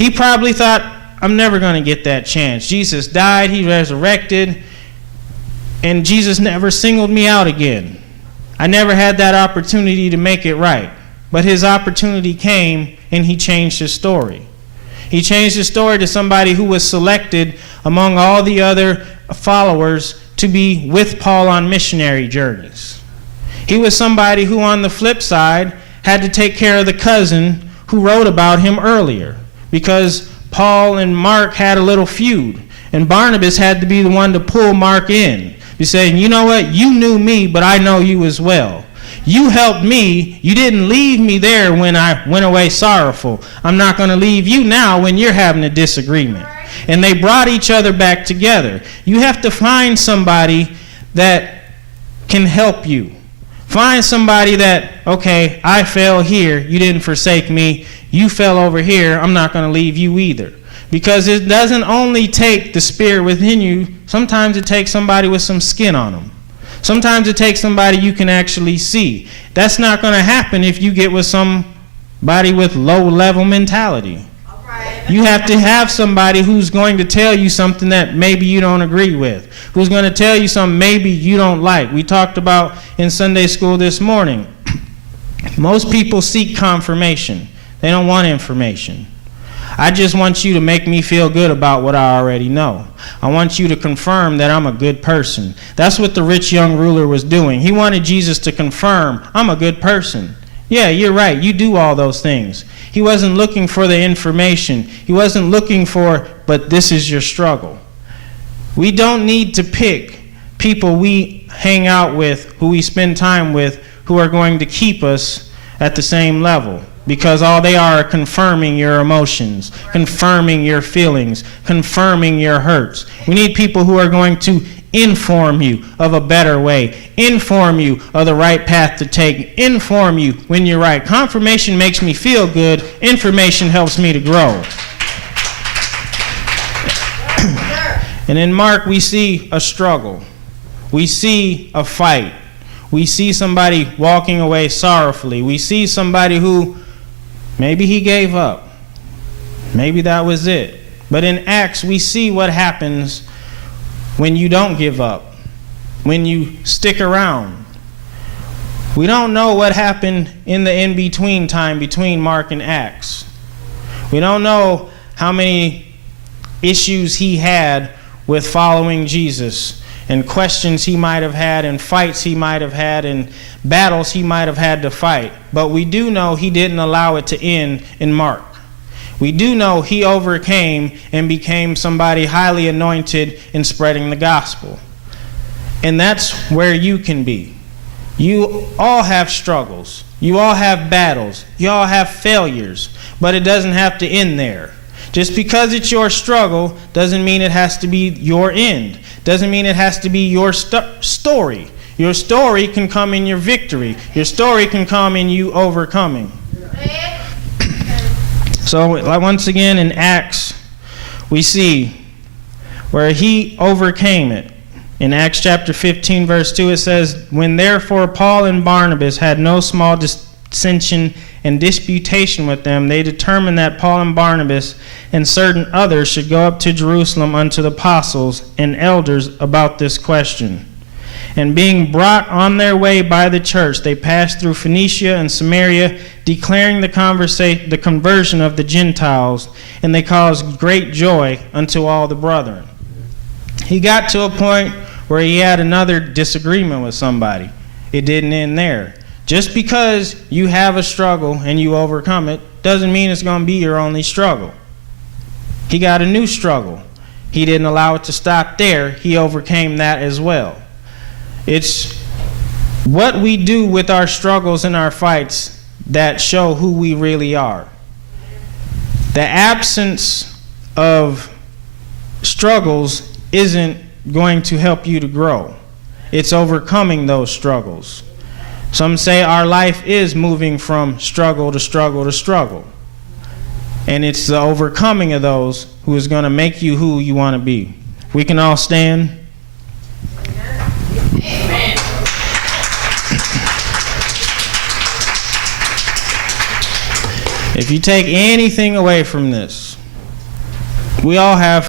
He probably thought, I'm never going to get that chance. Jesus died, he resurrected, and Jesus never singled me out again. I never had that opportunity to make it right. But his opportunity came, and he changed his story. He changed his story to somebody who was selected among all the other followers to be with Paul on missionary journeys. He was somebody who, on the flip side, had to take care of the cousin who wrote about him earlier, because Paul and Mark had a little feud, and Barnabas had to be the one to pull Mark in. He said, you know what, you knew me, but I know you as well. You helped me. You didn't leave me there when I went away sorrowful. I'm not going to leave you now when you're having a disagreement. And they brought each other back together. You have to find somebody that can help you. Find somebody that, okay, I fell here. You didn't forsake me. You fell over here. I'm not going to leave you either. Because it doesn't only take the spirit within you. Sometimes it takes somebody with some skin on them. Sometimes it takes somebody you can actually see. That's not going to happen if you get with somebody with low-level mentality. You have to have somebody who's going to tell you something that maybe you don't agree with, who's going to tell you something maybe you don't like. We talked about in Sunday school this morning. Most people seek confirmation. They don't want information. I just want you to make me feel good about what I already know. I want you to confirm that I'm a good person. That's what the rich young ruler was doing. He wanted Jesus to confirm, I'm a good person. Yeah, you're right. You do all those things. He wasn't looking for the information. He wasn't looking for, but this is your struggle. We don't need to pick people we hang out with, who we spend time with, who are going to keep us at the same level. Because all they are confirming your emotions, confirming your feelings, confirming your hurts. We need people who are going to inform you of a better way, inform you of the right path to take, inform you when you're right. Confirmation makes me feel good. Information helps me to grow. And in Mark, we see a struggle. We see a fight. We see somebody walking away sorrowfully. We see somebody who maybe he gave up. Maybe that was it. But in Acts, we see what happens when you don't give up, when you stick around. We don't know what happened in the in-between time between Mark and Acts. We don't know how many issues he had with following Jesus, and questions he might have had, and fights he might have had, and battles he might have had to fight. But we do know he didn't allow it to end in Mark. We do know he overcame and became somebody highly anointed in spreading the gospel. And that's where you can be. You all have struggles. You all have battles. You all have failures. But it doesn't have to end there. Just because it's your struggle doesn't mean it has to be your end. Doesn't mean it has to be your story. Your story can come in your victory. Your story can come in you overcoming. So once again in Acts, we see where he overcame it. In Acts chapter 15, verse 2, it says, "When therefore Paul and Barnabas had no small dissension and disputation with them, they determined that Paul and Barnabas and certain others should go up to Jerusalem unto the apostles and elders about this question. And being brought on their way by the church, they passed through Phoenicia and Samaria, declaring the conversion of the Gentiles, and they caused great joy unto all the brethren." He got to a point where he had another disagreement with somebody. It didn't end there. Just because you have a struggle and you overcome it doesn't mean it's going to be your only struggle. He got a new struggle. He didn't allow it to stop there. He overcame that as well. It's what we do with our struggles and our fights that show who we really are. The absence of struggles isn't going to help you to grow. It's overcoming those struggles. Some say our life is moving from struggle to struggle to struggle. And it's the overcoming of those who is going to make you who you want to be. We can all stand. Amen. If you take anything away from this, We all have